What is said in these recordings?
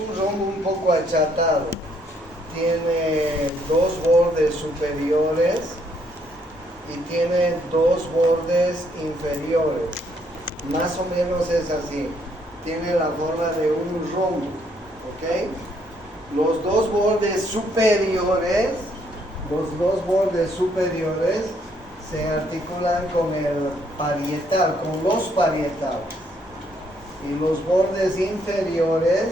un rombo un poco achatado. Tiene dos bordes superiores y tiene dos bordes inferiores. Más o menos es así. Tiene la forma de un rombo, ¿ok? Los dos bordes superiores se articulan con el parietal, con los parietales. Y los bordes inferiores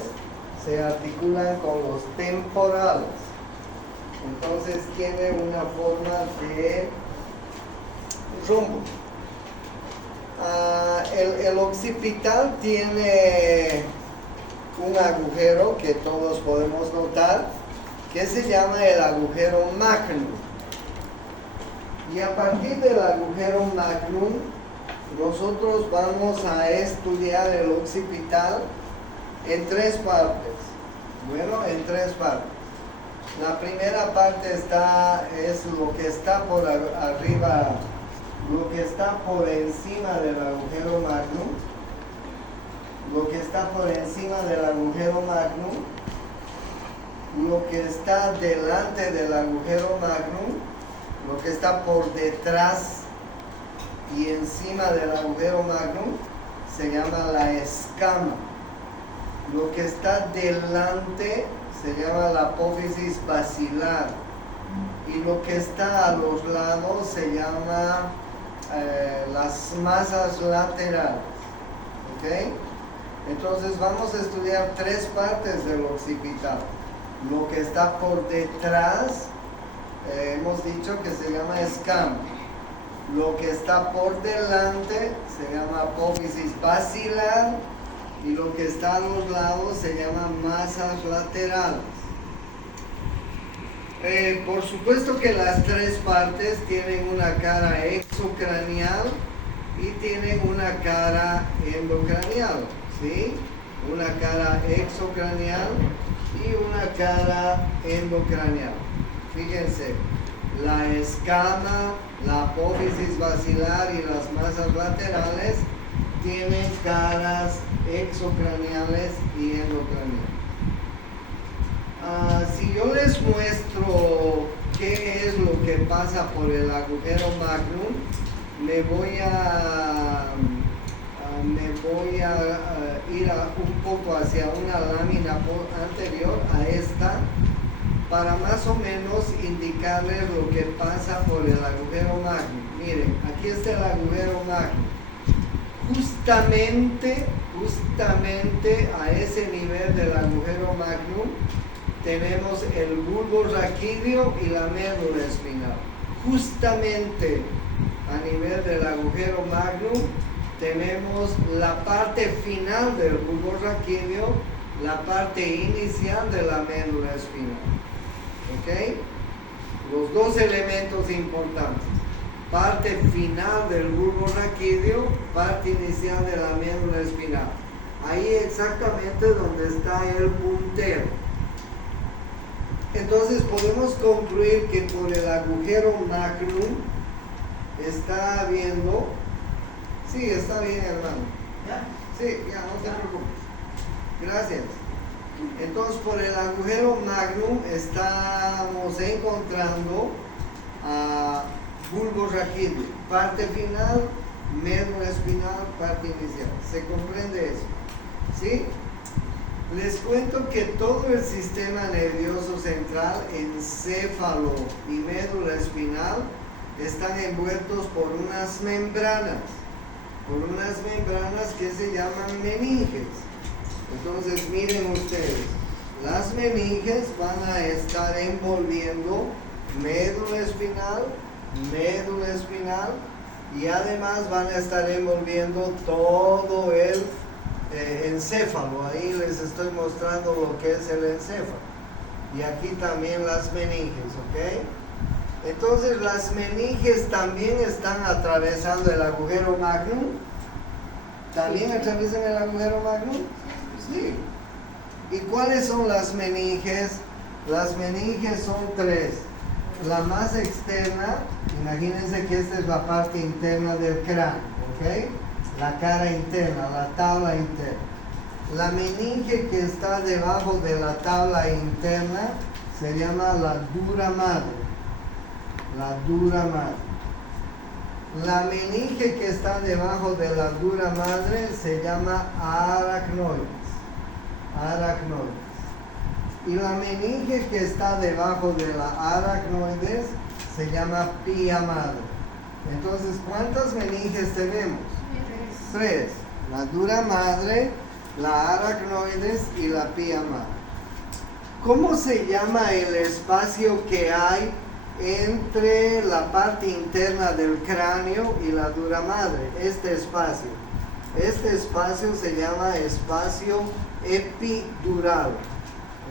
se articulan con los temporales. Entonces tiene una forma de rombo. El occipital tiene un agujero que todos podemos notar, que se llama el agujero magnum. Y a partir del agujero magnum, nosotros vamos a estudiar el occipital en tres partes. Bueno, en tres partes. La primera parte es lo que está por arriba, lo que está por encima del agujero magnum. Lo que está por encima del agujero magnum. Lo que está delante del agujero magnum. Lo que está por detrás y encima del agujero magnum se llama la escama. Lo que está delante se llama la apófisis basilar. Y lo que está a los lados se llama las masas laterales. ¿Ok? Entonces vamos a estudiar tres partes del occipital. Lo que está por detrás, hemos dicho que se llama escama. Lo que está por delante se llama apófisis basilar. Y lo que está a los lados se llama masas laterales. Por supuesto que las tres partes tienen una cara exocranial y tienen una cara endocranial, ¿sí? Una cara exocranial y una cara endocranial. Fíjense, la escama, la apófisis basilar y las masas laterales tienen caras exocraniales y endocraniales. Si yo les muestro qué es lo que pasa por el agujero magnum, me voy a ir un poco hacia una lámina anterior a esta para más o menos indicarles lo que pasa por el agujero magnum. Miren, aquí está el agujero magnum. Justamente a ese nivel del agujero magnum tenemos el bulbo raquídeo y la médula espinal. Justamente a nivel del agujero magnum tenemos la parte final del bulbo raquídeo, la parte inicial de la médula espinal. ¿Ok? Los dos elementos importantes. Parte final del bulbo raquídeo, parte inicial de la médula espinal. Ahí exactamente donde está el puntero. Entonces podemos concluir que por el agujero magnum está habiendo... Sí, está bien, hermano. ¿Ya? Sí, ya, no te preocupes. Gracias. Entonces por el agujero magnum estamos encontrando bulbo raquídeo, parte final, médula espinal, parte inicial. ¿Se comprende eso? ¿Sí? Les cuento que todo el sistema nervioso central, encéfalo y médula espinal están envueltos por unas membranas que se llaman meninges. Entonces miren ustedes, las meninges van a estar envolviendo médula espinal y además van a estar envolviendo todo el encéfalo. Ahí les estoy mostrando lo que es el encéfalo y aquí también las meninges, ¿ok? Entonces las meninges también están atravesando el agujero magnum. ¿También atraviesan el agujero magnum? Sí. ¿Y cuáles son las meninges? Las meninges son tres. La más externa, imagínense que esta es la parte interna del cráneo, ¿ok? La cara interna, la tabla interna. La meninge que está debajo de la tabla interna se llama la dura madre. La dura madre. La meninge que está debajo de la dura madre se llama aracnoides. Aracnoides. Y la meninge que está debajo de la aracnoides se llama pía madre. Entonces, ¿cuántas meninges tenemos? Tres. La dura madre, la aracnoides y la pía madre. ¿Cómo se llama el espacio que hay entre la parte interna del cráneo y la dura madre? Este espacio se llama espacio epidural.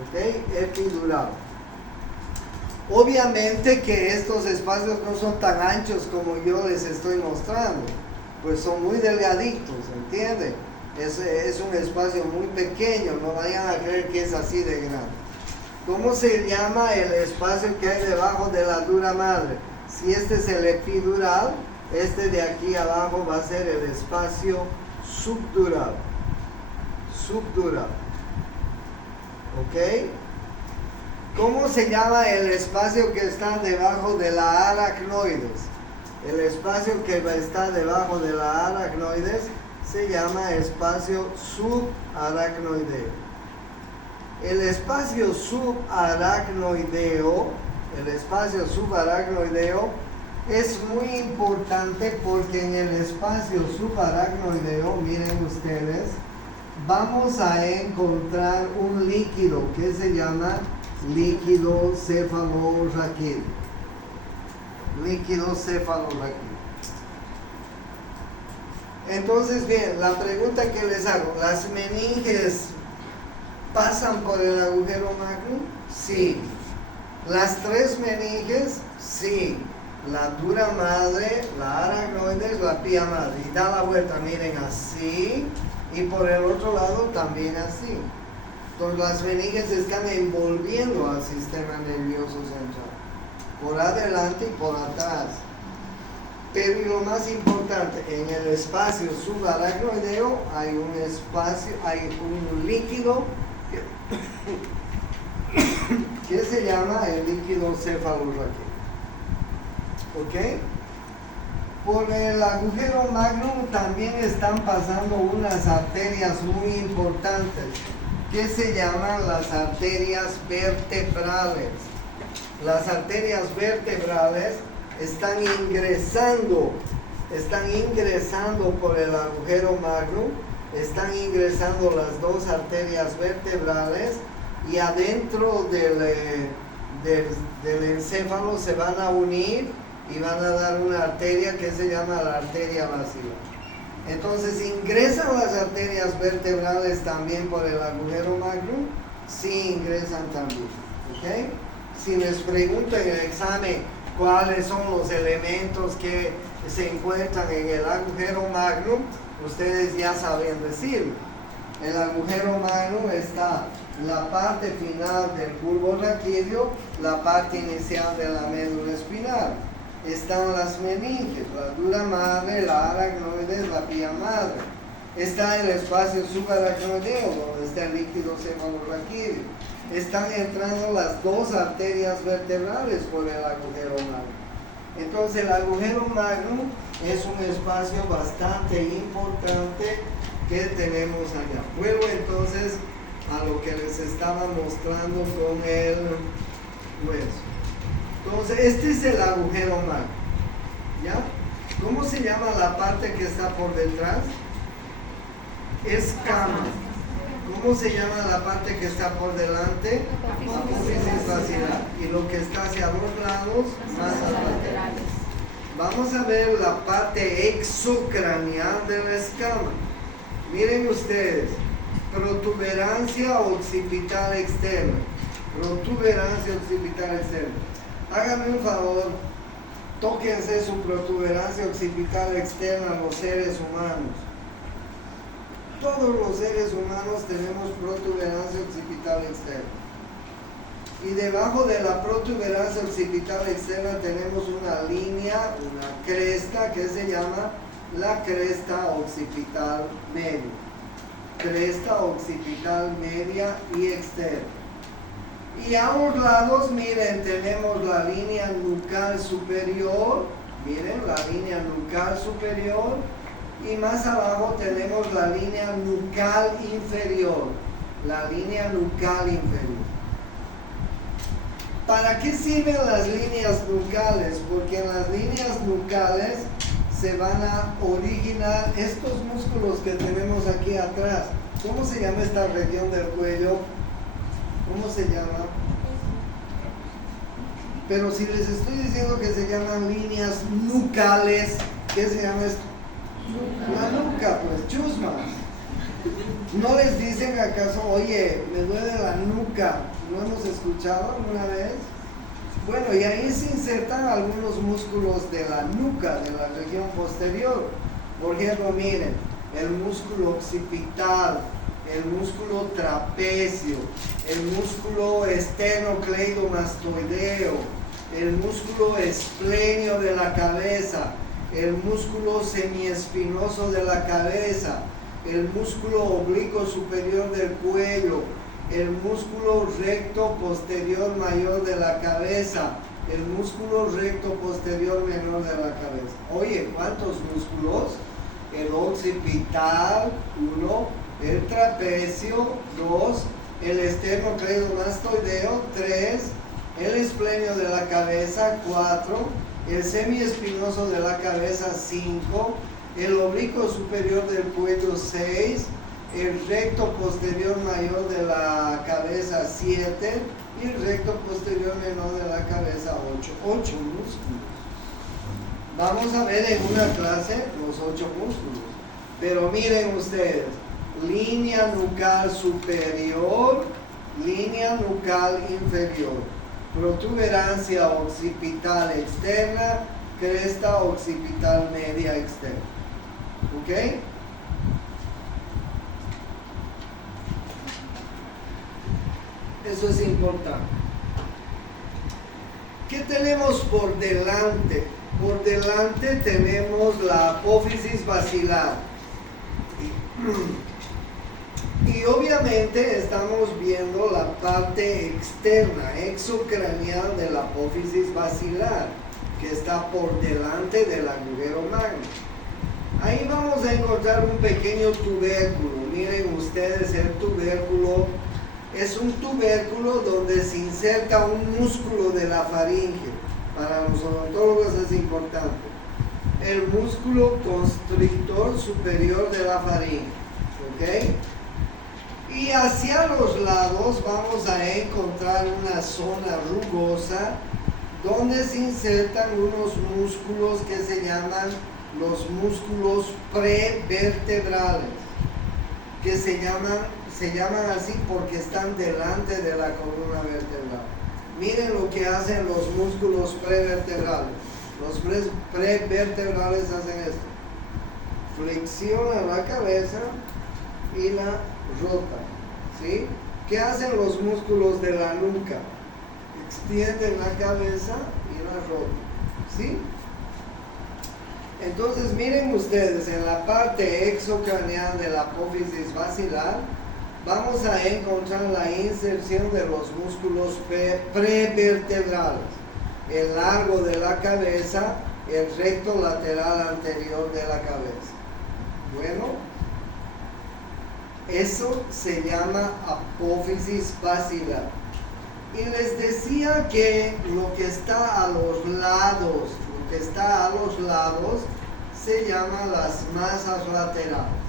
¿Ok? Epidural. Obviamente que estos espacios no son tan anchos como yo les estoy mostrando, pues son muy delgaditos, ¿entienden? Es un espacio muy pequeño, no vayan a creer que es así de grande. ¿Cómo se llama el espacio que hay debajo de la dura madre? Si este es el epidural, este de aquí abajo va a ser el espacio subdural. Subdural. ¿Ok? ¿Cómo se llama el espacio que está debajo de la aracnoides? El espacio que está debajo de la aracnoides se llama espacio subaracnoideo. El espacio subaracnoideo es muy importante porque en el espacio subaracnoideo, miren ustedes, vamos a encontrar un líquido que se llama líquido cefalorraquídeo. Líquido cefalorraquídeo. Entonces, bien, la pregunta que les hago, ¿las meninges pasan por el agujero magno? Sí. ¿Las tres meninges? Sí. La dura madre, la aracnoides, la pía madre. Y da la vuelta, miren, así. Y por el otro lado también así. Entonces las meninges están envolviendo al sistema nervioso central, por adelante y por atrás. Pero y lo más importante, en el espacio subaracnoideo hay un espacio, hay un líquido que se llama el líquido cefalorraquídeo. ¿Ok? Por el agujero magno también están pasando unas arterias muy importantes que se llaman las arterias vertebrales. Las arterias vertebrales están ingresando por el agujero magno, están ingresando las dos arterias vertebrales y adentro del encéfalo se van a unir y van a dar una arteria que se llama la arteria basilar. Entonces, ¿ingresan las arterias vertebrales también por el agujero magno? Sí, ingresan también. ¿Ok? Si les preguntan en el examen cuáles son los elementos que se encuentran en el agujero magno, ustedes ya saben decirlo. En el agujero magno está la parte final del bulbo raquídeo, la parte inicial de la médula espinal. Están las meninges, la dura madre, la aracnoides, la pía madre. Está el espacio subaracnoideo, donde está el líquido cefalorraquídeo. Están entrando las dos arterias vertebrales por el agujero magno. Entonces el agujero magno es un espacio bastante importante que tenemos allá. Vuelvo entonces a lo que les estaba mostrando con el hueso. Entonces, este es el agujero magno. ¿Ya? ¿Cómo se llama la parte que está por detrás? Escama. ¿Cómo se llama la parte que está por delante? Apófisis basilar. Y lo que está hacia los lados, masas laterales. Vamos a ver la parte exocranial de la escama. Miren ustedes, protuberancia occipital externa. Protuberancia occipital externa. Háganme un favor, tóquense su protuberancia occipital externa los seres humanos. Todos los seres humanos tenemos protuberancia occipital externa. Y debajo de la protuberancia occipital externa tenemos una línea, una cresta que se llama la cresta occipital media. cresta occipital media y externa. Y a los lados, miren, tenemos la línea nucal superior, miren, la línea nucal superior, y más abajo tenemos la línea nucal inferior, la línea nucal inferior. ¿Para qué sirven las líneas nucales? Porque en las líneas nucales se van a originar estos músculos que tenemos aquí atrás. ¿Cómo se llama esta región del cuello? ¿Cómo se llama? Pero si les estoy diciendo que se llaman líneas nucales, ¿qué se llama esto? La nuca, pues, chusma. ¿No les dicen acaso, oye, me duele la nuca? ¿No hemos escuchado alguna vez? Bueno, y ahí se insertan algunos músculos de la nuca, de la región posterior. Por ejemplo, miren, el músculo occipital, el músculo trapecio, el músculo esternocleidomastoideo, el músculo esplenio de la cabeza, el músculo semiespinoso de la cabeza, el músculo oblicuo superior del cuello, el músculo recto posterior mayor de la cabeza, el músculo recto posterior menor de la cabeza. Oye, ¿cuántos músculos? El occipital, 1, el trapecio, 2, el esternocleidomastoideo, 3, el esplenio de la cabeza, 4, el semiespinoso de la cabeza, 5, el oblicuo superior del cuello, 6, el recto posterior mayor de la cabeza, 7, y el recto posterior menor de la cabeza, 8. 8 músculos. Vamos a ver en una clase los 8 músculos. Pero miren ustedes, línea nucal superior, línea nucal inferior, protuberancia occipital externa, cresta occipital media externa. ¿Ok? Eso es importante. ¿Qué tenemos por delante? Por delante tenemos la apófisis basilar. Y obviamente estamos viendo la parte externa, exocraneal de la apófisis basilar, que está por delante del agujero magno. Ahí vamos a encontrar un pequeño tubérculo. Miren ustedes, el tubérculo es un tubérculo donde se inserta un músculo de la faringe. Para los odontólogos es importante. El músculo constrictor superior de la faringe. ¿Ok? Y hacia los lados vamos a encontrar una zona rugosa donde se insertan unos músculos que se llaman los músculos prevertebrales, que se llaman así porque están delante de la columna vertebral. Miren lo que hacen los músculos prevertebrales. Los prevertebrales hacen esto: flexionan la cabeza y la rotan, ¿sí? ¿Qué hacen los músculos de la nuca? Extienden la cabeza y la rotan, ¿sí? Entonces miren ustedes, en la parte exocraneal de la apófisis basilar vamos a encontrar la inserción de los músculos prevertebrales, el largo de la cabeza, el recto lateral anterior de la cabeza. Bueno, eso se llama apófisis basilar. Y les decía que lo que está a los lados, se llama las masas laterales.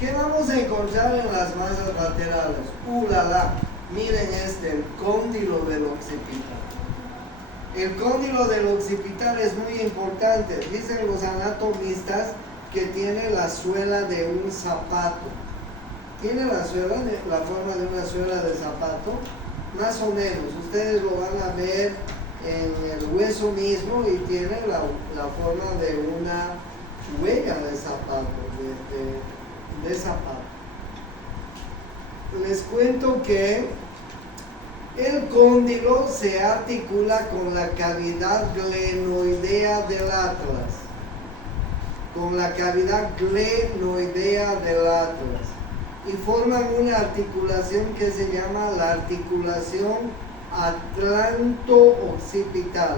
¿Qué vamos a encontrar en las masas laterales? Miren el cóndilo del occipital. El cóndilo del occipital es muy importante. Dicen los anatomistas que tiene la suela de un zapato. ¿Tiene la forma de una suela de zapato? Más o menos. Ustedes lo van a ver en el hueso mismo y tiene la forma de una huella de zapato, de zapato. Les cuento que el cóndilo se articula con la cavidad glenoidea del atlas. y forman una articulación que se llama la articulación atlanto-occipital.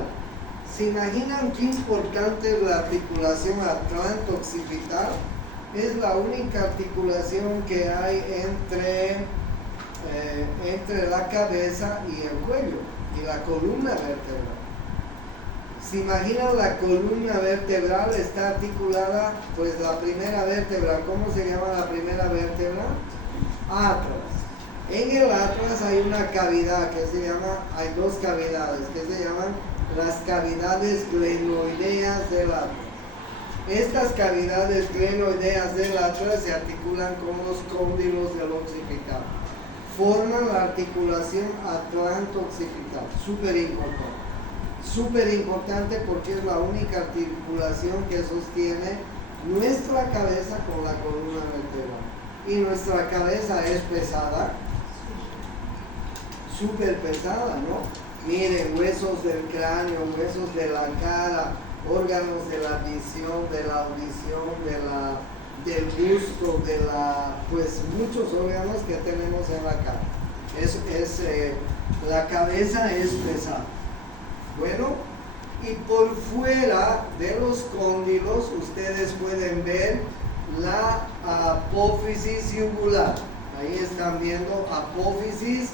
¿Se imaginan qué importante es la articulación atlanto-occipital? Es la única articulación que hay entre la cabeza y el cuello y la columna vertebral. ¿Se imaginan la columna vertebral? Está articulada, pues la primera vértebra, ¿cómo se llama la primera vértebra? Atlas. En el atlas hay una cavidad que se llama, hay dos cavidades que se llaman las cavidades glenoideas del atlas. Estas cavidades glenoideas del atlas se articulan con los cóndilos del occipital. Forman la articulación atlanto-occipital. Súper importante porque es la única articulación que sostiene nuestra cabeza con la columna vertebral. Y nuestra cabeza es pesada, súper pesada, ¿no? Miren, huesos del cráneo, huesos de la cara, órganos de la visión, de la audición, del gusto, pues muchos órganos que tenemos en la cara. La cabeza es pesada. Bueno, y por fuera de los cóndilos ustedes pueden ver la apófisis yugular. Ahí están viendo apófisis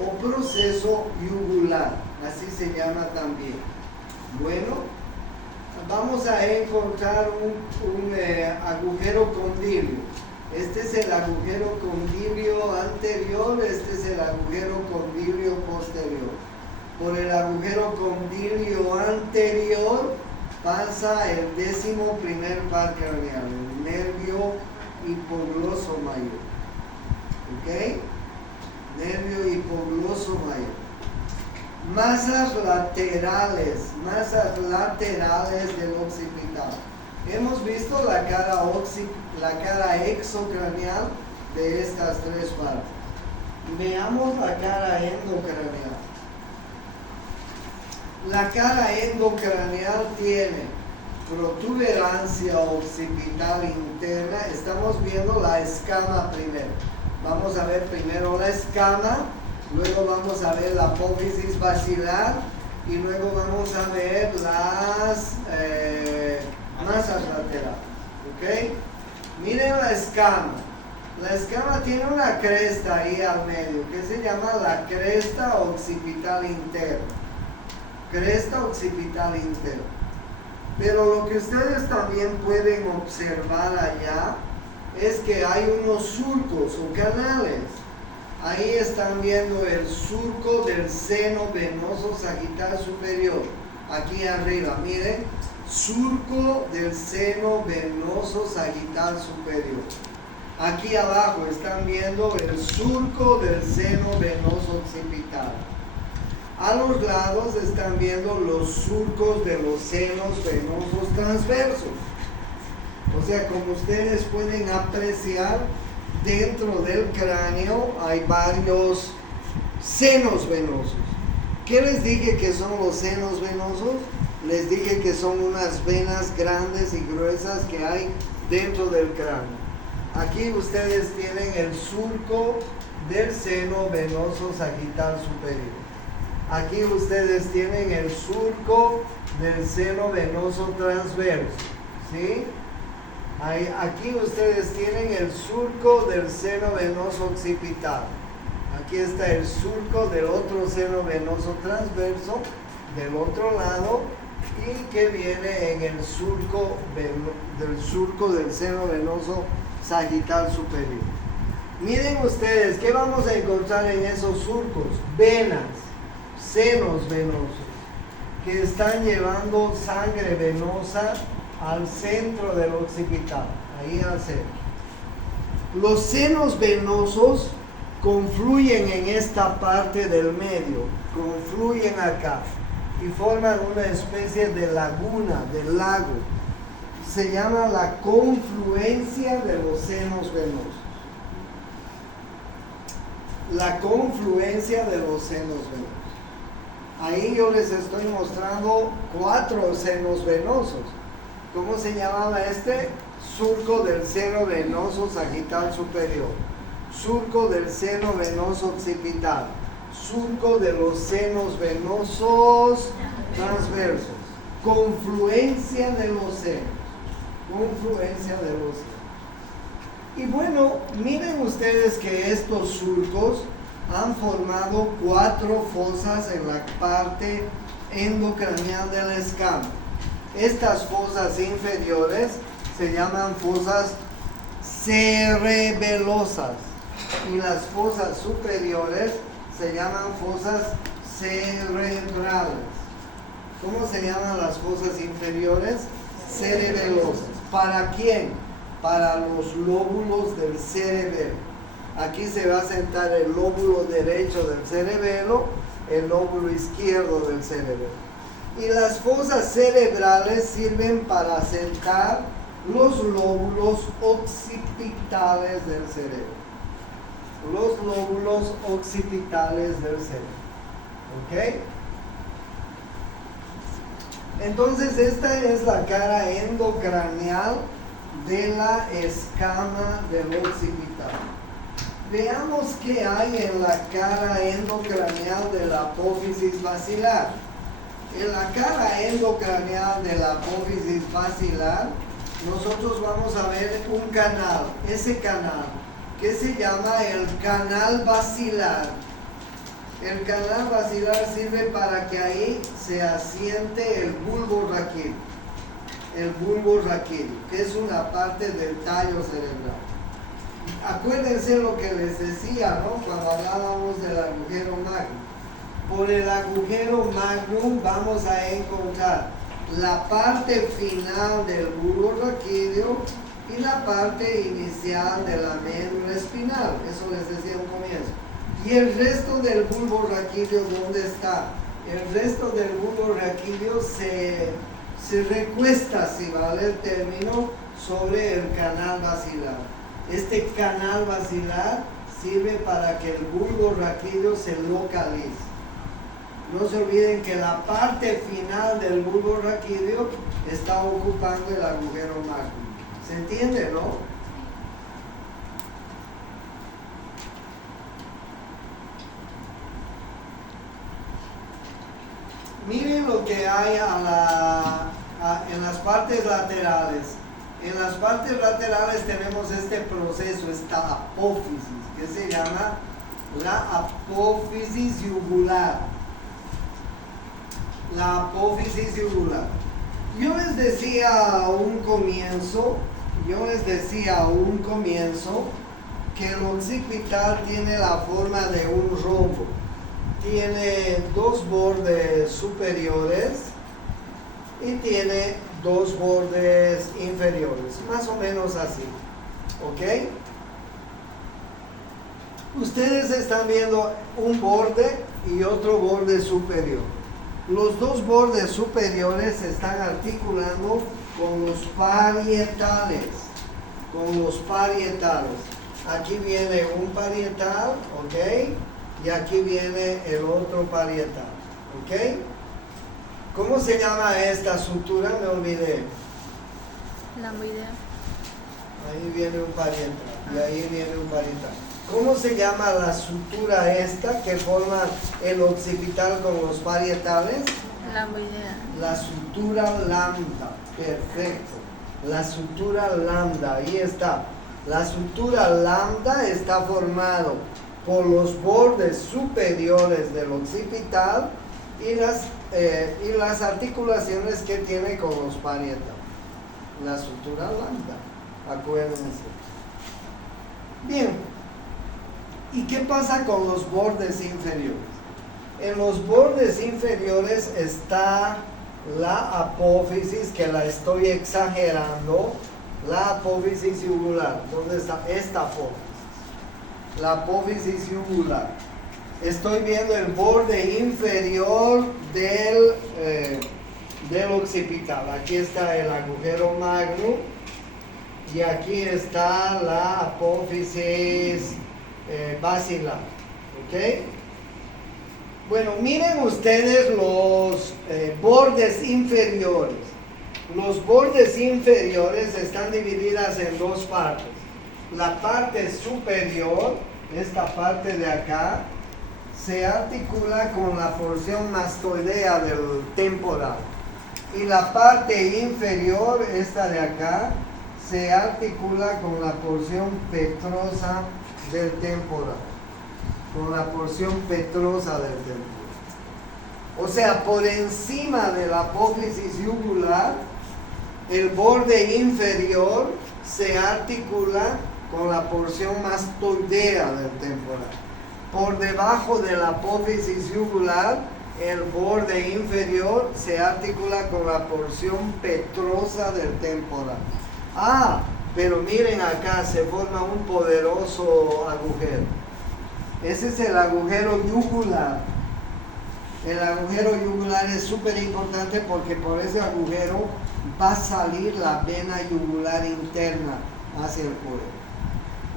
o proceso yugular, así se llama también. Bueno, vamos a encontrar un agujero condilio. Este es el agujero condilio anterior, este es el agujero condilio posterior. Por el agujero condilio anterior pasa el 11º par craneal, el nervio hipogloso mayor. ¿Ok? Nervio hipogloso mayor. Masas laterales del occipital. Hemos visto la cara exocraneal de estas tres partes. Veamos la cara endocraneal. La cara endocraneal tiene protuberancia occipital interna. Estamos viendo la escama primero. Vamos a ver primero la escama, luego vamos a ver la apófisis basilar y luego vamos a ver las masas laterales. ¿Ok? Miren la escama. La escama tiene una cresta ahí al medio que se llama la cresta occipital interna. Cresta occipital interna. Pero lo que ustedes también pueden observar allá es que hay unos surcos o canales. Ahí están viendo el surco del seno venoso sagital superior. Aquí arriba, miren, surco del seno venoso sagital superior. Aquí abajo están viendo el surco del seno venoso occipital. A los lados están viendo los surcos de los senos venosos transversos. O sea, como ustedes pueden apreciar, dentro del cráneo hay varios senos venosos. ¿Qué les dije que son los senos venosos? Les dije que son unas venas grandes y gruesas que hay dentro del cráneo. Aquí ustedes tienen el surco del seno venoso sagital superior. Aquí ustedes tienen el surco del seno venoso transverso, ¿sí? Aquí ustedes tienen el surco del seno venoso occipital. Aquí está el surco del otro seno venoso transverso, del otro lado, y que viene en el surco del seno venoso sagital superior. Miren ustedes, ¿qué vamos a encontrar en esos surcos? Venas, senos venosos, que están llevando sangre venosa al centro del occipital, ahí al centro. Los senos venosos confluyen en esta parte del medio, confluyen acá y forman una especie de laguna, de lago. Se llama la confluencia de los senos venosos. La confluencia de los senos venosos. Ahí yo les estoy mostrando 4 senos venosos. ¿Cómo se llamaba este? Surco del seno venoso sagital superior. surco del seno venoso occipital, surco de los senos venosos transversos, confluencia de los senos, confluencia de los senos. Y bueno, miren ustedes que estos surcos han formado 4 fosas en la parte endocraneal de la escama. Estas fosas inferiores se llaman fosas cerebelosas y las fosas superiores se llaman fosas cerebrales. ¿Cómo se llaman las fosas inferiores? Cerebelosas. ¿Para quién? Para los lóbulos del cerebelo. Aquí se va a sentar el lóbulo derecho del cerebelo, el lóbulo izquierdo del cerebelo. Y las fosas cerebrales sirven para sentar los lóbulos occipitales del cerebro. Los lóbulos occipitales del cerebro. ¿Ok? Entonces esta es la cara endocraneal de la escama del occipital. Veamos qué hay en la cara endocraneal de la apófisis basilar. En la cara endocraneal de la apófisis basilar, nosotros vamos a ver un canal, ese canal, que se llama el canal basilar. El canal basilar sirve para que ahí se asiente el bulbo raquídeo. El bulbo raquídeo, que es una parte del tallo cerebral. Acuérdense lo que les decía, ¿no? Cuando hablábamos del agujero magno. Por el agujero magno vamos a encontrar la parte final del bulbo raquídeo y la parte inicial de la médula espinal. Eso les decía un comienzo. ¿Y el resto del bulbo raquídeo dónde está? El resto del bulbo raquídeo se recuesta, si vale el término, sobre el canal basilar. Este canal basilar sirve para que el bulbo raquídeo se localice. No se olviden que la parte final del bulbo raquídeo está ocupando el agujero magno. ¿Se entiende, no? Miren lo que hay en las partes laterales. En las partes laterales tenemos este proceso, esta apófisis, que se llama la apófisis yugular. La apófisis yugular. Yo les decía a un comienzo que el occipital tiene la forma de un rombo. Tiene 2 bordes superiores y tiene 2 bordes inferiores, más o menos así, ¿ok? Ustedes están viendo un borde y otro borde superior. Los 2 bordes superiores se están articulando con los parietales, Aquí viene un parietal, ¿ok? Y aquí viene el otro parietal, ¿ok? ¿Cómo se llama esta sutura? Me olvidé. Lamboidea. Ahí viene un parietal y ahí viene un parietal. ¿Cómo se llama la sutura esta que forma el occipital con los parietales? Lamboidea. La sutura lambda. Perfecto. La sutura lambda, ahí está. La sutura lambda está formado por los bordes superiores del occipital y las articulaciones que tiene con los parietales. La sutura lambda, acuérdense. Bien, ¿y qué pasa con los bordes inferiores? En los bordes inferiores está la apófisis, que la estoy exagerando, la apófisis yugular. ¿Dónde está esta apófisis? La apófisis yugular. Estoy viendo el borde inferior del occipital. Aquí está el agujero magno y aquí está la apófisis basilar. ¿Ok? Bueno, miren ustedes los bordes inferiores. Los bordes inferiores están divididas en 2 partes. la parte superior, esta parte de acá, se articula con la porción mastoidea del temporal. Y la parte inferior, esta de acá, se articula con la porción petrosa del temporal. Con la porción petrosa del temporal. O sea, por encima de la apófisis yugular, el borde inferior se articula con la porción mastoidea del temporal. Por debajo de la apófisis yugular, el borde inferior se articula con la porción petrosa del temporal. Pero miren acá, se forma un poderoso agujero. Ese es el agujero yugular. El agujero yugular es súper importante porque por ese agujero va a salir la vena yugular interna hacia el cuello.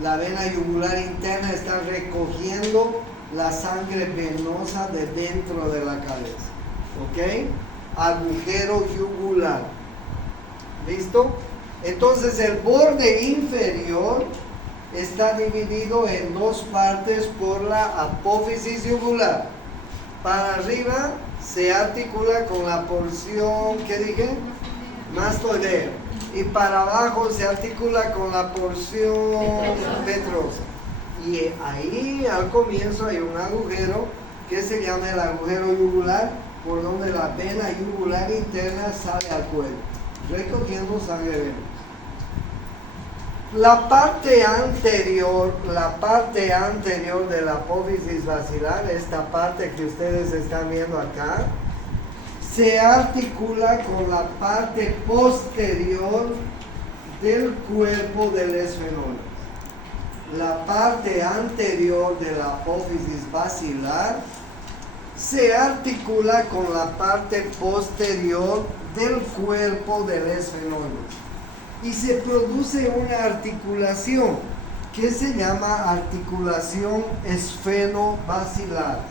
La vena yugular interna está recogiendo la sangre venosa de dentro de la cabeza. ¿Ok? Agujero yugular. ¿Listo? Entonces el borde inferior está dividido en dos partes por la apófisis yugular. Para arriba se articula con la porción, ¿qué dije? Mastoidea. Y para abajo se articula con la porción petrosa. Y ahí al comienzo hay un agujero que se llama el agujero yugular, por donde la vena yugular interna sale al cuello, recogiendo sangre venosa. La parte anterior de la apófisis basilar, esta parte que ustedes están viendo acá, se articula con la parte posterior del cuerpo del esfenoide. La parte anterior de la apófisis basilar se articula con la parte posterior del cuerpo del esfenoide. Y se produce una articulación que se llama articulación esfenobasilar.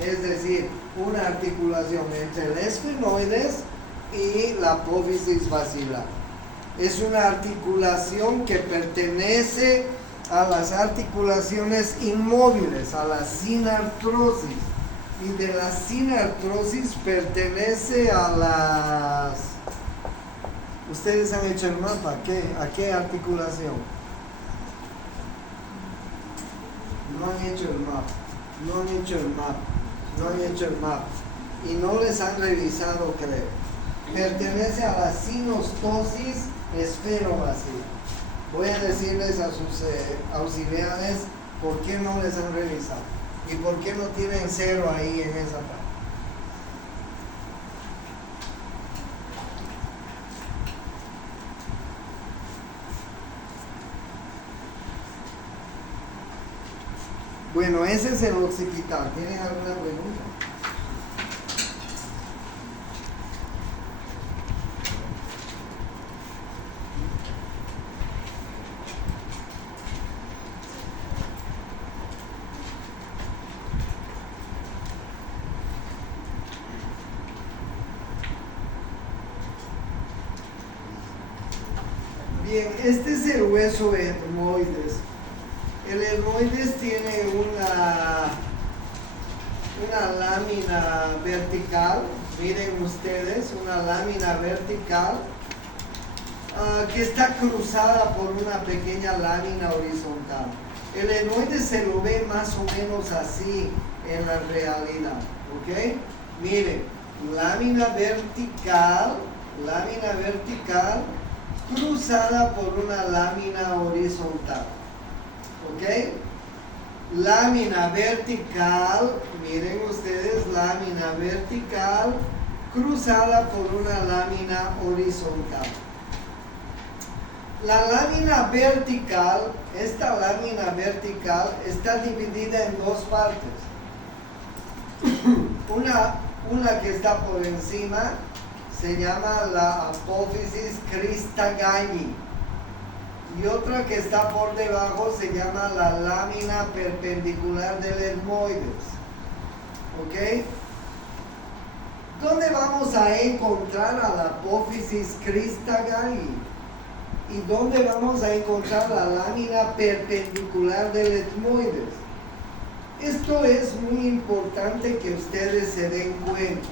Es decir, una articulación entre el esfenoides y la apófisis basilar. Es una articulación que pertenece a las articulaciones inmóviles, a la sinartrosis. Y de la sinartrosis pertenece a las... Ustedes han hecho el mapa, ¿a qué articulación? No han hecho el mapa. Y no les han revisado, creo. Pertenece a la sinostosis esferovascular. Voy a decirles a sus auxiliares por qué no les han revisado. Y por qué no tienen 0 ahí en esa parte. Bueno, ese es el occipital. ¿Tienen alguna pregunta? Bien, este es el hueso etmoides. El etmoides tiene una lámina vertical, miren ustedes, una lámina vertical que está cruzada por una pequeña lámina horizontal. El etmoides se lo ve más o menos así en la realidad, ¿ok? Miren, lámina vertical cruzada por una lámina horizontal. ¿Ok? Lámina vertical, miren ustedes, lámina vertical cruzada por una lámina horizontal. La lámina vertical, esta lámina vertical está dividida en dos partes. Una que está por encima se llama la apófisis crista galli. Y otra que está por debajo se llama la lámina perpendicular del etmoides. ¿Ok? ¿Dónde vamos a encontrar a la apófisis crista galli? ¿Y dónde vamos a encontrar la lámina perpendicular del etmoides? Esto es muy importante que ustedes se den cuenta,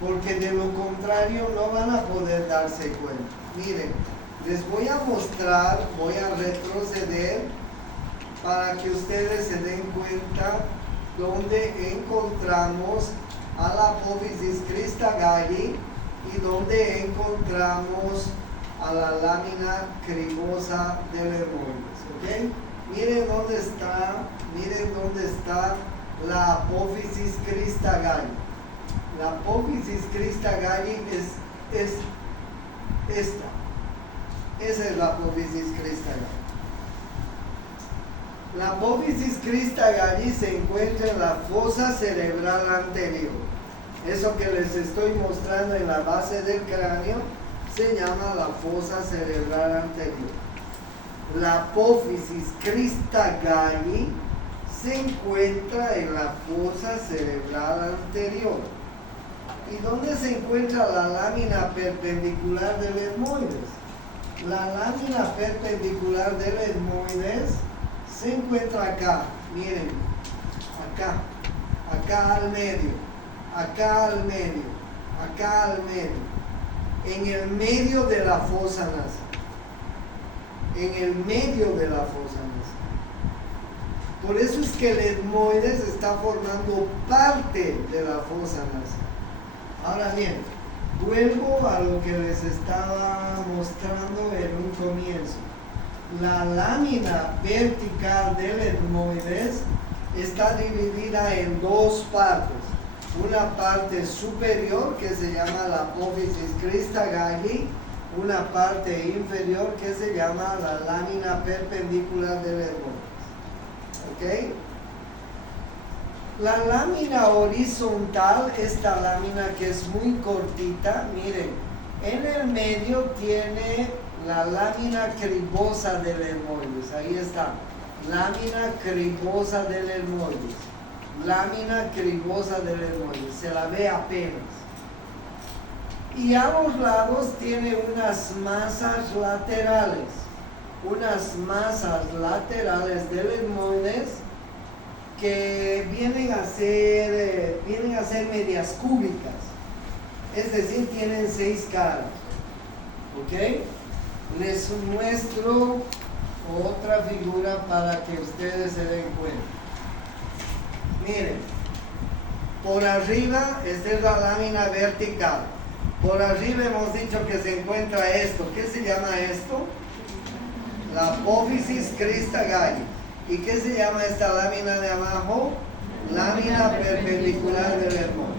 porque de lo contrario no van a poder darse cuenta. Miren, les voy a mostrar, voy a retroceder para que ustedes se den cuenta dónde encontramos a la apófisis Christa Galli y dónde encontramos a la lámina cribosa del etmoides, ¿ok? Miren dónde está la apófisis Christa Galli. La apófisis Christa Galli es esta. Esa es la apófisis Christa Galli. La apófisis Christa Galli se encuentra en la fosa cerebral anterior. Eso que les estoy mostrando en la base del cráneo se llama la fosa cerebral anterior. La apófisis Christa Galli se encuentra en la fosa cerebral anterior. ¿Y dónde se encuentra la lámina perpendicular del etmoides? La lámina perpendicular del etmoides se encuentra acá, miren, acá al medio, acá al medio, acá al medio, en el medio de la fosa nasal, en el medio de la fosa nasal. Por eso es que el etmoides está formando parte de la fosa nasal. Ahora bien, vuelvo a lo que les estaba mostrando en un comienzo. La lámina vertical del etmoides está dividida en dos partes. Una parte superior que se llama la apófisis Christa Galli, una parte inferior que se llama la lámina perpendicular del etmoides. ¿Ok? La lámina horizontal, esta lámina que es muy cortita, miren, en el medio tiene la lámina cribosa del etmoides. Ahí está, lámina cribosa del etmoides. Lámina cribosa del etmoides, se la ve apenas. Y a los lados tiene unas masas laterales del etmoides que vienen a ser medias cúbicas, es decir, tienen 6 caras. ¿Ok? Les muestro otra figura para que ustedes se den cuenta. Miren, por arriba, esta es la lámina vertical. Por arriba hemos dicho que se encuentra esto. ¿Qué se llama esto? La apófisis Christa Galli. ¿Y qué se llama esta lámina de abajo? Lámina perpendicular del etmoides.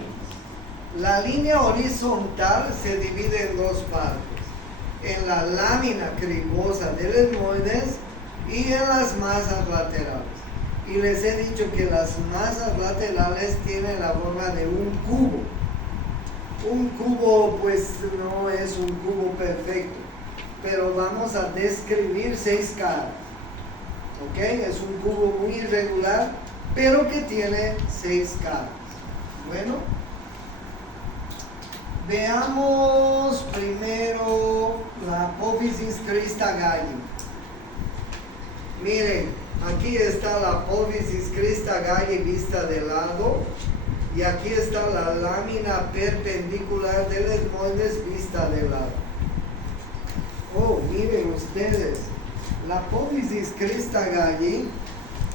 La línea horizontal se divide en dos partes. En la lámina cribosa del etmoides y en las masas laterales. Y les he dicho que las masas laterales tienen la forma de un cubo. Un cubo pues no es un cubo perfecto, pero vamos a describir 6 caras. ¿Ok? Es un cubo muy irregular, pero que tiene 6 caras. Bueno, veamos primero la apófisis Christa Galli. Miren, aquí está la apófisis Christa Galli vista de lado, y aquí está la lámina perpendicular del etmoides vista de lado. Oh, miren ustedes, la apófisis Christa Galli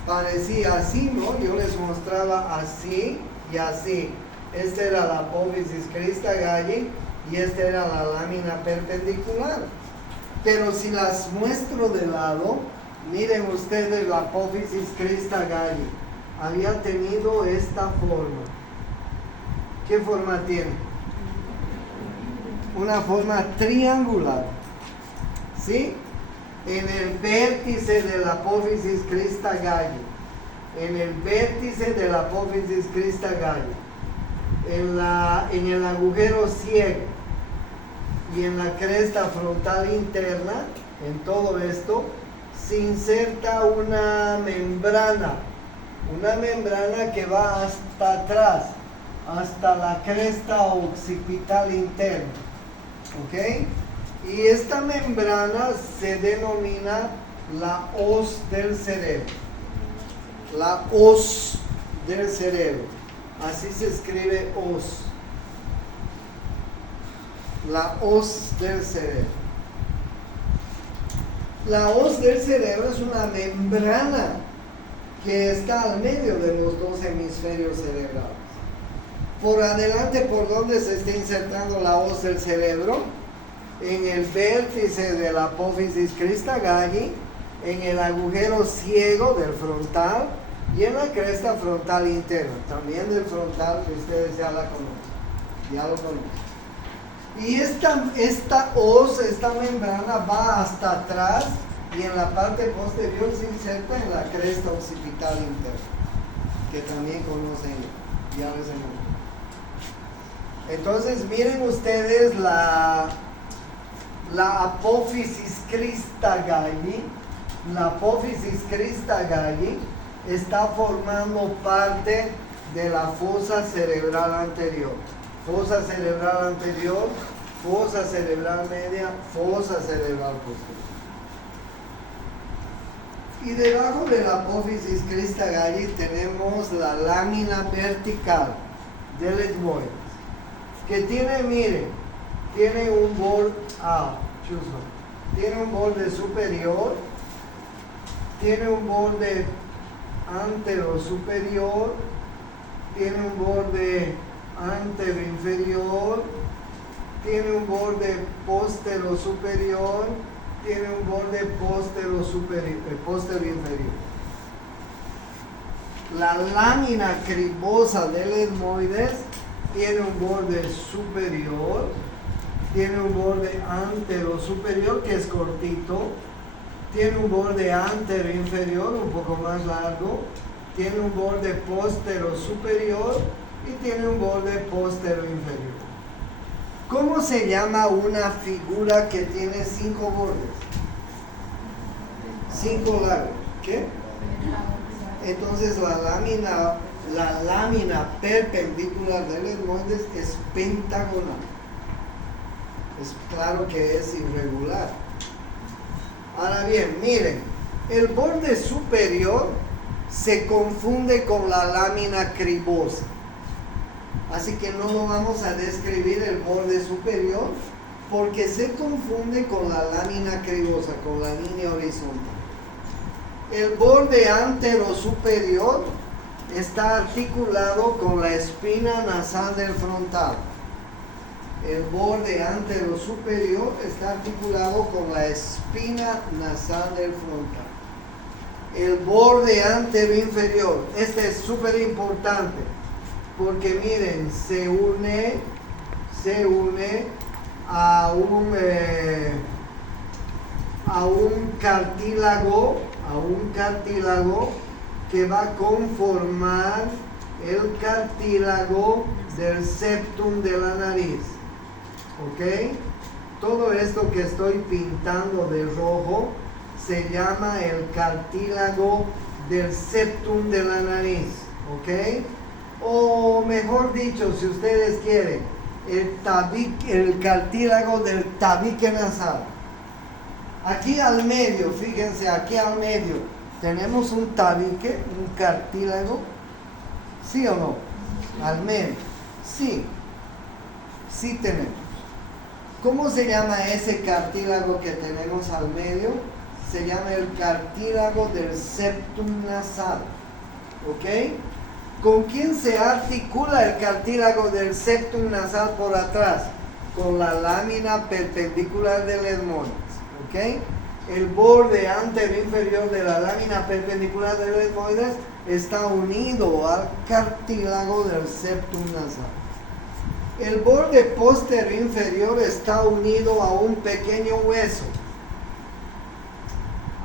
parecía así, ¿no? Yo les mostraba así y así. Esta era la apófisis Christa Galli y esta era la lámina perpendicular. Pero si las muestro de lado, miren ustedes, la apófisis Christa Galli había tenido esta forma. ¿Qué forma tiene? Una forma triangular. ¿Sí? En el vértice de la apófisis Christa Galli. En el vértice de la apófisis Christa Galli. En el agujero ciego. Y en la cresta frontal interna, en todo esto, se inserta una membrana que va hasta atrás, hasta la cresta occipital interna. ¿Ok? Y esta membrana se denomina la hoz del cerebro. La hoz del cerebro. Así se escribe hoz. La hoz del cerebro. La hoz del cerebro es una membrana que está al medio de los dos hemisferios cerebrales. Por adelante, por donde se está insertando la hoz del cerebro, en el vértice de la apófisis crista galli, en el agujero ciego del frontal y en la cresta frontal interna, también del frontal, que ustedes ya la conocen, ya lo conocen. Y esta hoz, esta membrana va hasta atrás y en la parte posterior se inserta en la cresta occipital interna, que también conocen ya les he dicho. Entonces miren ustedes la apófisis crista galli. La apófisis crista galli está formando parte de la fosa cerebral anterior. Fosa cerebral anterior, fosa cerebral media, fosa cerebral posterior. Y debajo de la apófisis crista galli tenemos la lámina vertical del etmoides, que tiene, miren, tiene un borde, tiene un borde superior, tiene un borde antero superior, tiene un borde antero inferior, tiene un borde postero superior, tiene un borde postero inferior. La lámina cribosa del etmoides tiene un borde superior, tiene un borde antero superior que es cortito, tiene un borde antero inferior un poco más largo, tiene un borde postero superior y tiene un borde postero inferior. ¿Cómo se llama una figura que tiene 5 bordes? 5 lados. ¿Qué? Entonces la lámina perpendicular del etmoides es pentagonal. Es claro que es irregular. Ahora bien, miren, el borde superior se confunde con la lámina cribosa. Así que no lo vamos a describir el borde superior porque se confunde con la lámina cribosa, con la línea horizontal. El borde antero superior está articulado con la espina nasal del frontal. El borde antero superior está articulado con la espina nasal del frontal. El borde antero inferior, este es súper importante, porque miren, se une a un cartílago que va a conformar el cartílago del septum de la nariz. ¿Ok? Todo esto que estoy pintando de rojo se llama el cartílago del septum de la nariz. ¿Ok? O mejor dicho, si ustedes quieren, el cartílago del tabique nasal. Aquí al medio, fíjense, aquí al medio tenemos un tabique, un cartílago. ¿Sí o no? Al medio. Sí. Sí tenemos. ¿Cómo se llama ese cartílago que tenemos al medio? Se llama el cartílago del septum nasal. ¿Ok? ¿Con quién se articula el cartílago del septum nasal por atrás? Con la lámina perpendicular del etmoides. ¿Ok? El borde antero inferior de la lámina perpendicular del etmoides está unido al cartílago del septum nasal. El borde postero inferior está unido a un pequeño hueso.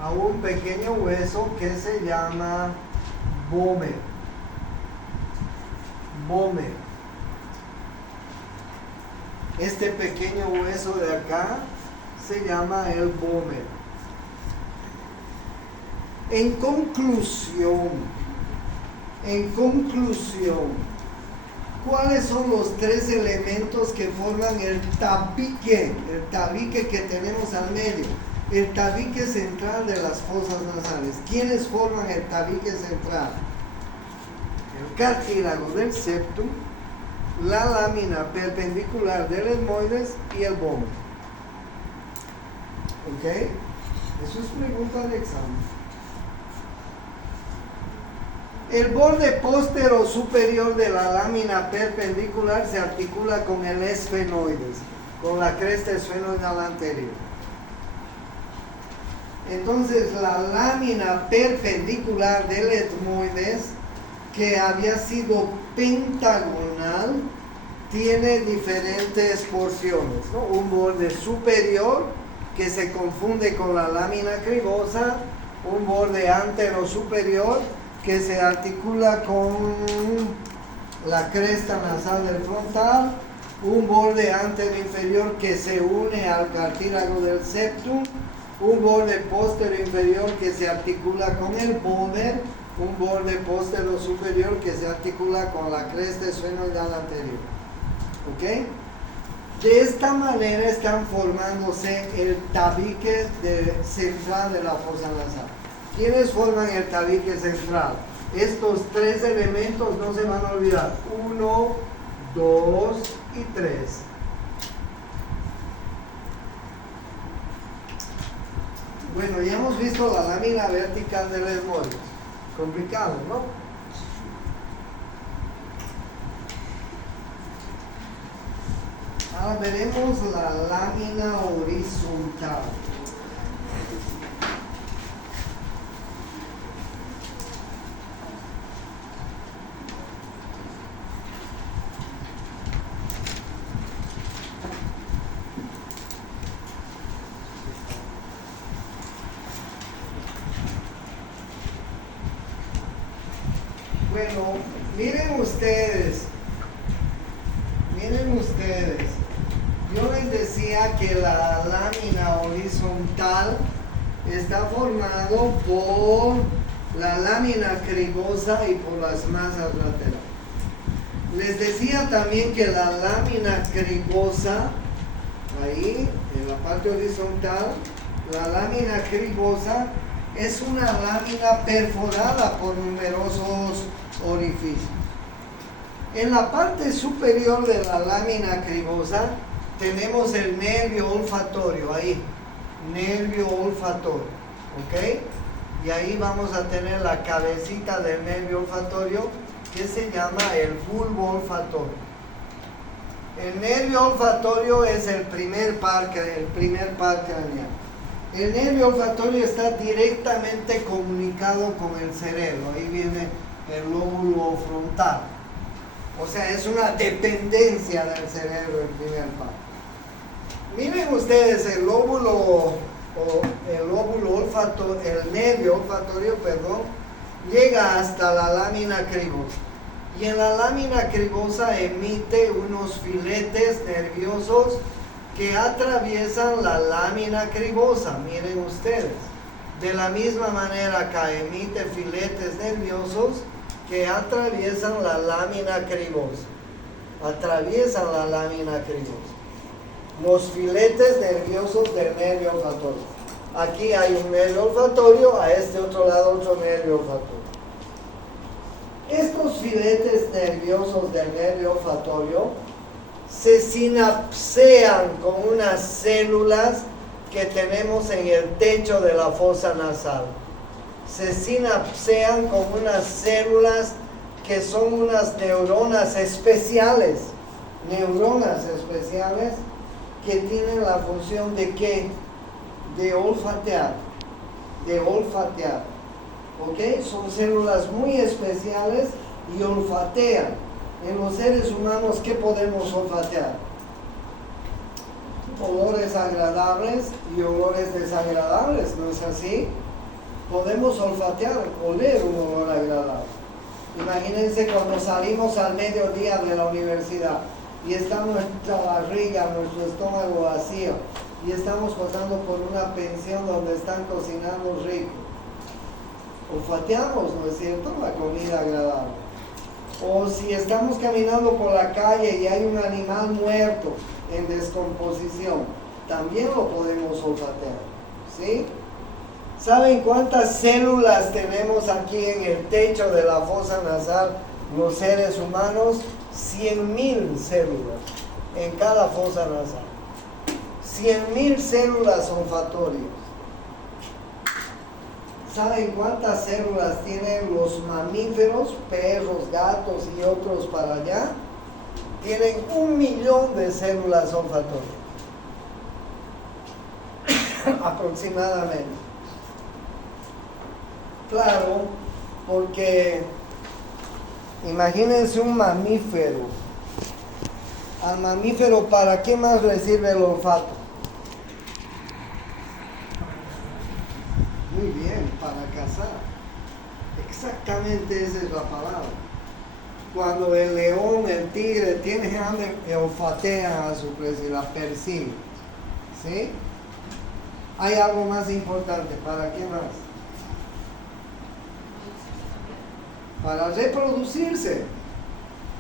A un pequeño hueso que se llama vómer. Vómer. Este pequeño hueso de acá se llama el vómer. En conclusión, ¿Cuáles son los tres elementos que forman el tabique que tenemos al medio? El tabique central de las fosas nasales. ¿Quiénes forman el tabique central? El cartílago del septum, la lámina perpendicular del etmoides y el bóveda. ¿Ok? Eso es pregunta de examen. El borde póstero superior de la lámina perpendicular se articula con el esfenoides, con la cresta esfenoidal anterior. Entonces la lámina perpendicular del etmoides, que había sido pentagonal, tiene diferentes porciones, ¿no? Un borde superior que se confunde con la lámina cribosa, un borde antero superior que se articula con la cresta nasal del frontal, un borde antero inferior que se une al cartílago del septum, un borde póstero inferior que se articula con el bóveda, un borde póstero superior que se articula con la cresta esfenoidal anterior. ¿Ok? De esta manera están formándose el tabique central de la fosa nasal. ¿Quiénes forman el tabique central? Estos tres elementos no se van a olvidar. 1, 2 y 3. Bueno, ya hemos visto la lámina vertical del etmoides. Complicado, ¿no? Ahora veremos la lámina horizontal. Bueno, miren ustedes, yo les decía que la lámina horizontal está formado por la lámina cribosa y por las masas laterales. Les decía también que la lámina cribosa, ahí en la parte horizontal, la lámina cribosa es una lámina perforada por numerosos orificios. En la parte superior de la lámina cribosa tenemos el nervio olfatorio, ahí, nervio olfatorio, ¿ok? Y ahí vamos a tener la cabecita del nervio olfatorio que se llama el bulbo olfatorio. El nervio olfatorio es el primer par craneal. El nervio olfatorio está directamente comunicado con el cerebro. Ahí viene el lóbulo frontal. O sea, es una dependencia del cerebro el primer par. Miren ustedes el nervio olfatorio, llega hasta la lámina cribosa. Y en la lámina cribosa emite unos filetes nerviosos que atraviesan la lámina cribosa. Miren ustedes, de la misma manera acá emite filetes nerviosos que atraviesan la lámina cribosa. Los filetes nerviosos del nervio olfatorio. Aquí hay un nervio olfatorio, a este otro lado otro nervio olfatorio. Estos filetes nerviosos del nervio olfatorio se sinapsean con unas células que tenemos en el techo de la fosa nasal. Se sinapsean con unas células que son unas neuronas especiales que tienen la función de ¿qué? De olfatear. ¿Ok? Son células muy especiales y olfatean. En los seres humanos, ¿qué podemos olfatear? Olores agradables y olores desagradables, ¿no es así? Podemos olfatear, oler un olor agradable. Imagínense cuando salimos al mediodía de la universidad y está nuestra barriga, nuestro estómago vacío y estamos pasando por una pensión donde están cocinando rico. Olfateamos, ¿no es cierto?, la comida agradable. O si estamos caminando por la calle y hay un animal muerto en descomposición, también lo podemos olfatear, ¿sí? ¿Saben cuántas células tenemos aquí en el techo de la fosa nasal los seres humanos? 100,000 células en cada fosa nasal. 100,000 células olfatorias. ¿Saben cuántas células tienen los mamíferos, perros, gatos y otros para allá? Tienen 1,000,000 de células olfatorias. Aproximadamente. Claro, porque imagínense un mamífero. Al mamífero, ¿para qué más le sirve el olfato? Muy bien, para cazar. Exactamente esa es la palabra. Cuando el león, el tigre tiene hambre, olfatea a su presa y la persigue. ¿Sí? Hay algo más importante. ¿Para qué más? Para reproducirse.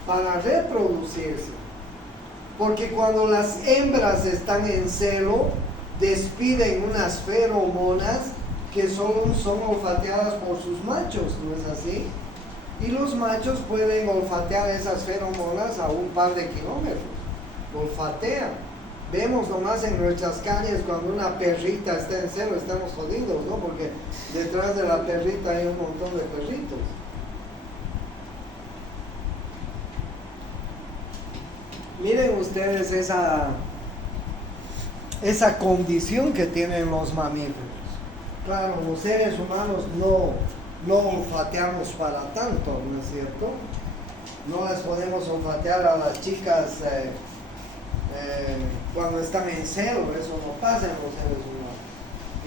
Para reproducirse. Porque cuando las hembras están en celo, despiden unas feromonas que solo son olfateadas por sus machos, ¿no es así? Y los machos pueden olfatear esas feromonas a un par de kilómetros. Olfatean. Vemos nomás en nuestras calles cuando una perrita está en celo, estamos jodidos, ¿no? Porque detrás de la perrita hay un montón de perritos. Miren ustedes esa condición que tienen los mamíferos. Claro, los seres humanos no olfateamos para tanto, ¿no es cierto? No las podemos olfatear a las chicas cuando están en celo, eso no pasa en los seres humanos.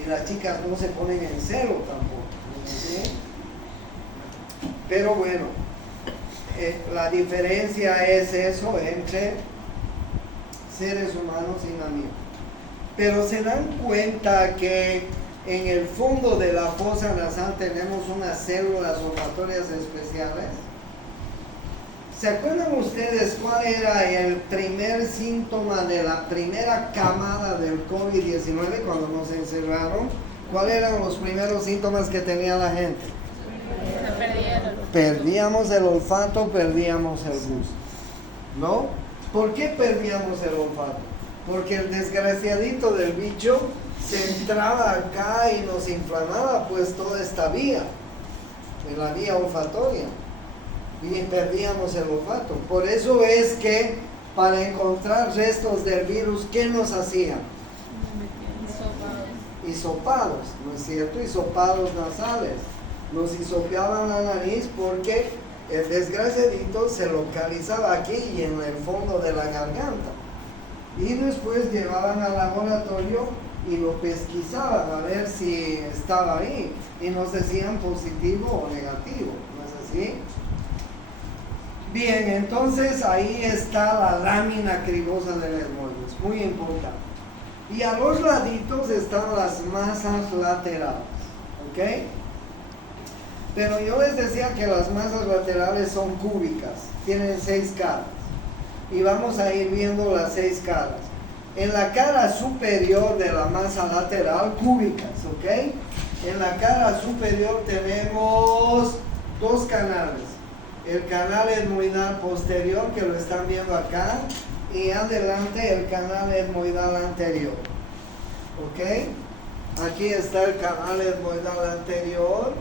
Y las chicas no se ponen en celo tampoco, ¿sí? Pero bueno, la diferencia es eso entre seres humanos y mamíferos. Pero se dan cuenta que en el fondo de la fosa nasal tenemos unas células olfatorias especiales. ¿Se acuerdan ustedes cuál era el primer síntoma de la primera camada del COVID-19 cuando nos encerraron? ¿Cuáles eran los primeros síntomas que tenía la gente? Perdíamos el olfato, perdíamos el gusto, ¿no? ¿Por qué perdíamos el olfato? Porque el desgraciadito del bicho se entraba acá y nos inflamaba pues toda esta vía, en la vía olfatoria, y perdíamos el olfato. Por eso es que para encontrar restos del virus, ¿qué nos hacían? Hisopados, ¿no es cierto? Hisopados nasales. Nos hisopeaban la nariz porque el desgraciadito se localizaba aquí y en el fondo de la garganta. Y después llevaban al laboratorio y lo pesquisaban a ver si estaba ahí. Y nos decían positivo o negativo, ¿no es así? Bien, entonces ahí está la lámina cribosa del hermoides, muy importante. Y a los laditos están las masas laterales, ¿ok? Pero yo les decía que las masas laterales son cúbicas, tienen 6 caras. Y vamos a ir viendo las 6 caras. En la cara superior de la masa lateral, cúbicas, ¿ok? En la cara superior tenemos 2 canales. El canal etmoidal posterior, que lo están viendo acá, y adelante el canal etmoidal anterior, ¿ok? Aquí está el canal etmoidal anterior.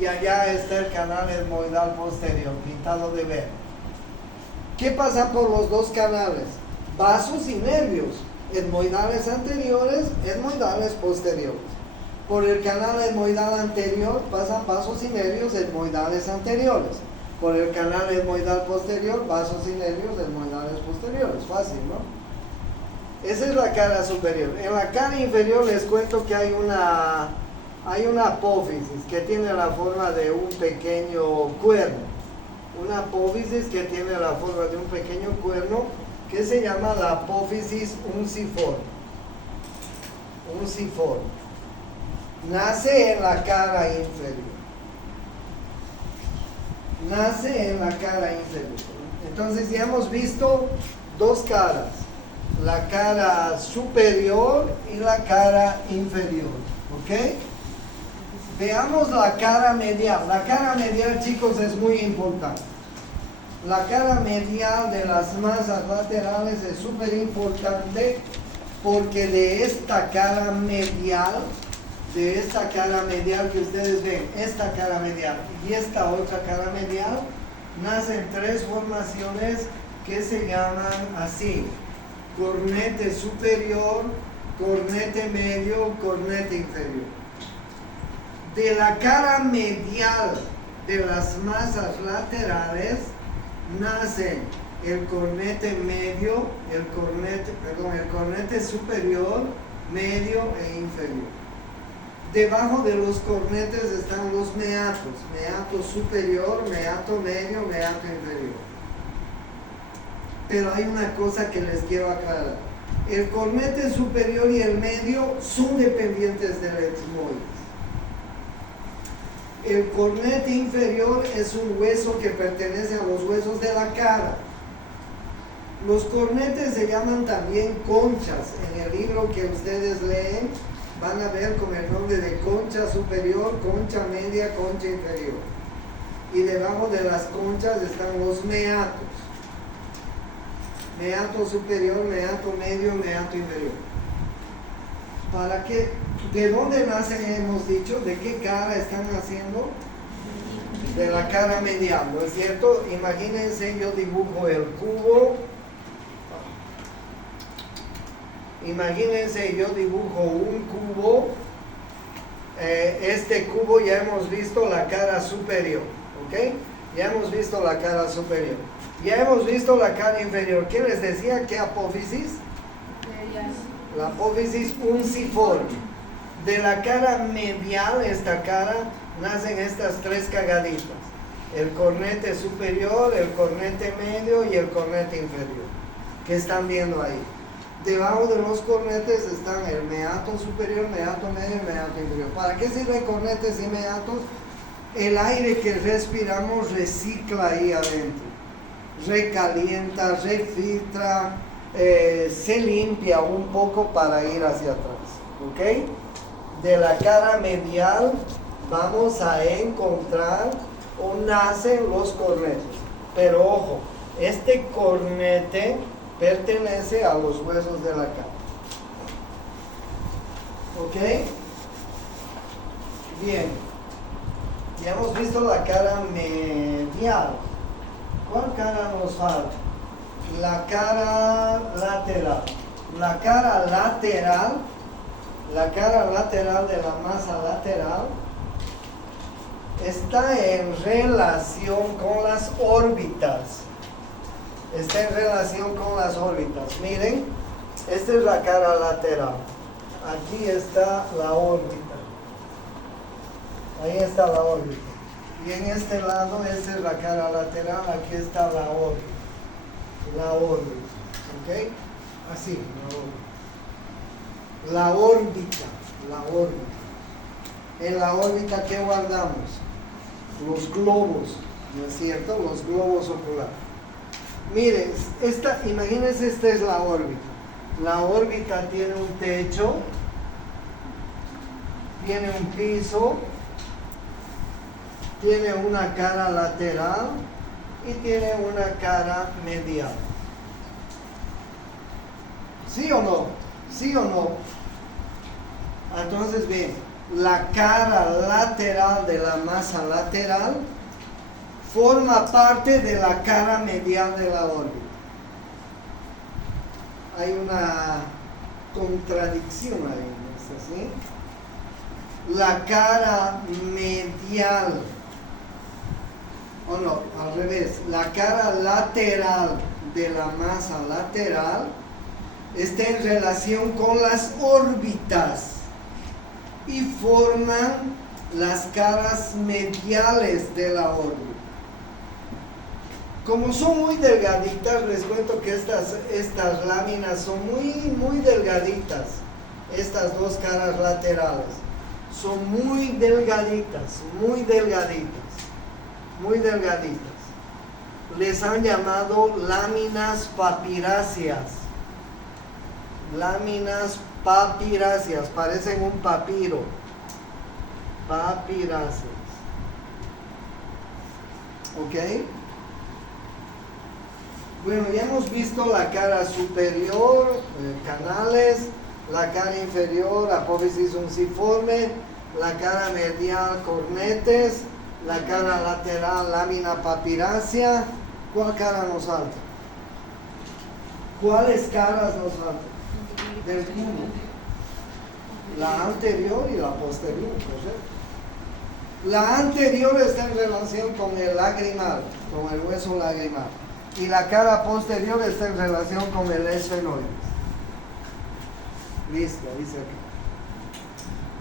Y allá está el canal etmoidal posterior, pintado de verde. ¿Qué pasa por los 2 canales? Vasos y nervios, etmoidales anteriores, etmoidales posteriores. Por el canal etmoidal anterior pasan vasos y nervios etmoidales anteriores. Por el canal etmoidal posterior, vasos y nervios etmoidales posteriores. Fácil, ¿no? Esa es la cara superior. En la cara inferior les cuento que hay una apófisis que tiene la forma de un pequeño cuerno. Una apófisis que tiene la forma de un pequeño cuerno que se llama la apófisis unciforme. Unciforme. Nace en la cara inferior. nace en la cara inferior. Entonces ya hemos visto dos caras, la cara superior y la cara inferior, ¿ok? Veamos la cara medial. La cara medial, chicos, es muy importante. La cara medial de las masas laterales es súper importante porque de esta cara medial que ustedes ven, esta cara medial y esta otra cara medial, nacen tres formaciones que se llaman así: cornete superior, cornete medio, cornete inferior. De la cara medial de las masas laterales nacen el cornete medio, el cornete superior, medio e inferior. Debajo de los cornetes están los meatos, meato superior, meato medio, meato inferior. Pero hay una cosa que les quiero aclarar. El cornete superior y el medio son dependientes del etmoides. El cornete inferior es un hueso que pertenece a los huesos de la cara. Los cornetes se llaman también conchas. En el libro que ustedes leen van a ver con el nombre de concha superior, concha media, concha inferior. Y debajo de las conchas están los meatos. Meato superior, meato medio, meato inferior. ¿Para qué? ¿De dónde nacen? Hemos dicho, ¿de qué cara están naciendo? De la cara medial, ¿no es cierto? Imagínense, yo dibujo el cubo. Imagínense, yo dibujo un cubo. Este cubo ya hemos visto la cara superior, ¿ok? Ya hemos visto la cara superior. Ya hemos visto la cara inferior. ¿Qué les decía? ¿Qué apófisis? La apófisis unciforme. De la cara medial, esta cara, nacen estas tres cagaditas. El cornete superior, el cornete medio y el cornete inferior. ¿Qué están viendo ahí? Debajo de los cornetes están el meato superior, meato medio y meato inferior. ¿Para qué sirven cornetes y meatos? El aire que respiramos recicla ahí adentro. Recalienta, refiltra, se limpia un poco para ir hacia atrás. ¿Ok? De la cara medial vamos a encontrar o nacen los cornetes. Pero ojo, este cornete pertenece a los huesos de la cara. ¿Ok? Bien. Ya hemos visto la cara medial. ¿Cuál cara nos falta? La cara lateral. La cara lateral de la masa lateral está en relación con las órbitas. Está en relación con las órbitas. Miren, esta es la cara lateral. Aquí está la órbita. Ahí está la órbita. Y en este lado, esta es la cara lateral. Aquí está la órbita. La órbita. ¿Ok? Así, la órbita. La órbita. En la órbita, ¿qué guardamos? Los globos, ¿no es cierto? Los globos oculares. Miren, imagínense, esta es la órbita. La órbita tiene un techo, tiene un piso, tiene una cara lateral y tiene una cara medial. ¿Sí o no? ¿Sí o no? Entonces, bien, la cara lateral de la masa lateral forma parte de la cara medial de la órbita. Hay una contradicción ahí, ¿no es así? La cara medial, o no, al revés, la cara lateral de la masa lateral está en relación con las órbitas y forman las caras mediales de la órbita. Como son muy delgaditas, les cuento que estas láminas son muy delgaditas. Estas dos caras laterales son muy delgaditas, muy delgaditas. muy delgaditas. Les han llamado láminas papiráceas. Láminas papiráceas, parecen un papiro. Papiráceas. ¿Ok? Bueno, ya hemos visto la cara superior, canales, la cara inferior, apófisis unciforme, la cara medial, cornetes, la cara lateral, lámina papirácea. ¿Cuál cara nos falta? ¿Cuáles caras nos faltan? Del cubo. La anterior y la posterior, ¿correcto? La anterior está en relación con el lagrimal, con el hueso lagrimal. Y la cara posterior está en relación con el esfenoides. Listo, dice aquí.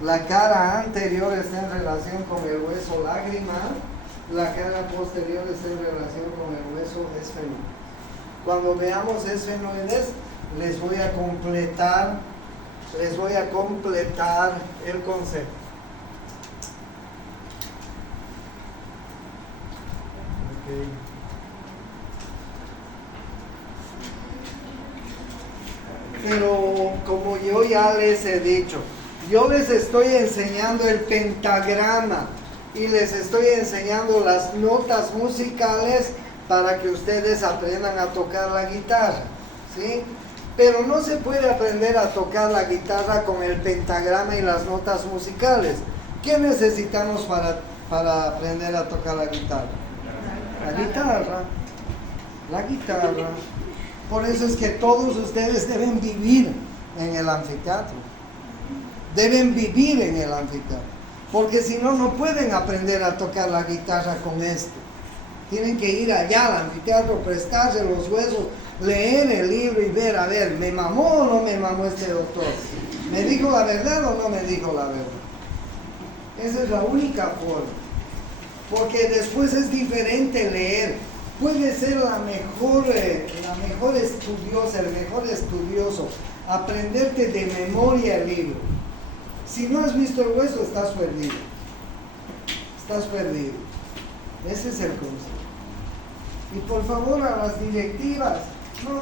La cara anterior está en relación con el hueso lagrimal. La cara posterior está en relación con el hueso esfenoides. Cuando veamos esfenoides, les voy a completar el concepto. Okay. Pero como yo ya les he dicho, yo les estoy enseñando el pentagrama y les estoy enseñando las notas musicales para que ustedes aprendan a tocar la guitarra, ¿sí? Pero no se puede aprender a tocar la guitarra con el pentagrama y las notas musicales. ¿Qué necesitamos para aprender a tocar la guitarra? La guitarra. Por eso es que todos ustedes deben vivir en el anfiteatro. Deben vivir en el anfiteatro. Porque si no, no pueden aprender a tocar la guitarra con esto. Tienen que ir allá al anfiteatro, prestarse los huesos, leer el libro y ver, a ver, ¿me mamó o no me mamó este doctor? ¿Me dijo la verdad o no me dijo la verdad? Esa es la única forma. Porque después es diferente leer. Puede ser la mejor estudiosa, el mejor estudioso, aprenderte de memoria el libro. Si no has visto el hueso, estás perdido. Estás perdido. Ese es el concepto. Y por favor, a las directivas,